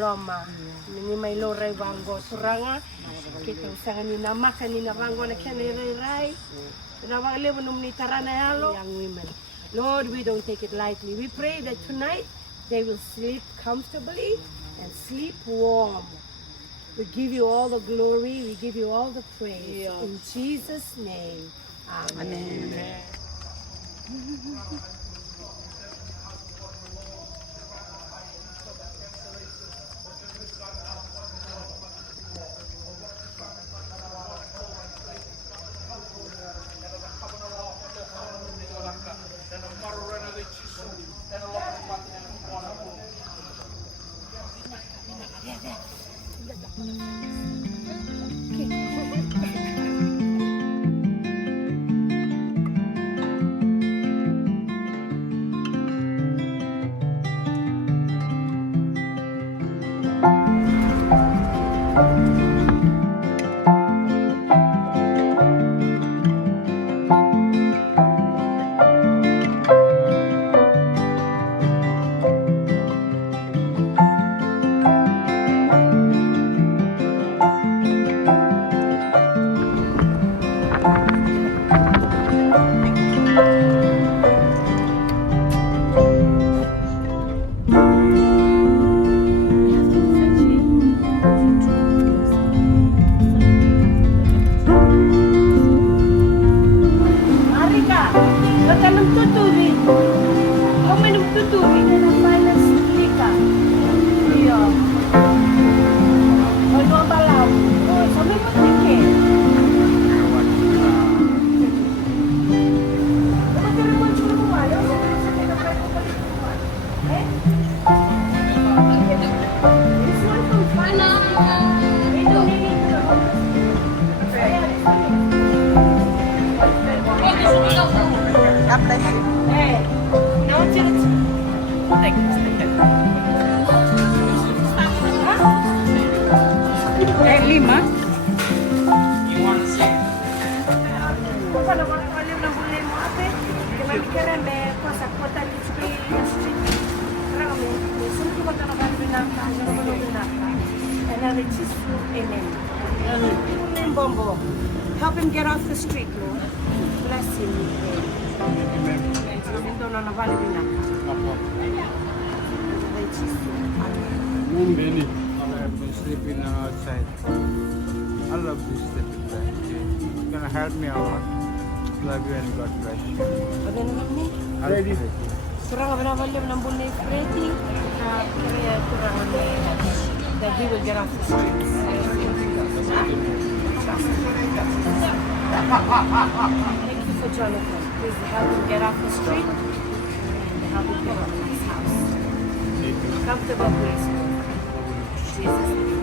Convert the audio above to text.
Loma ni mai lo rai wango suranga kita usanga ni namaka ni nawango na kene rai na wale bunum ni tarana yalo young women. Lord, we don't take it lightly. We pray that tonight they will sleep comfortably and sleep warm. We give you all the glory, we give you all the praise. In Jesus' name, amen. Amen. bless you. Hey, now it's your Thank you. Lima. Kalau orang boleh boleh mau apa? Dengan pikiran kuasa kota di street. Orang ambil semua kota nak binatang, nak binatang. And then it's just amen. Amen, Bombo. Help him get off the street, Lord. Bless him. Amen. Don't know about binatang. Many. I've been sleeping outside. I love this sleeping bag. It's gonna help me a lot. Love you and God bless you. Apa nama ni? Ready? Kurang apa nama dia menambun ni Freddy. Kira kurang ni. That he will get off the streets. Thank you for Jonathan. Please help him get off the street and help him get off his house. Comfortable place. Jesus.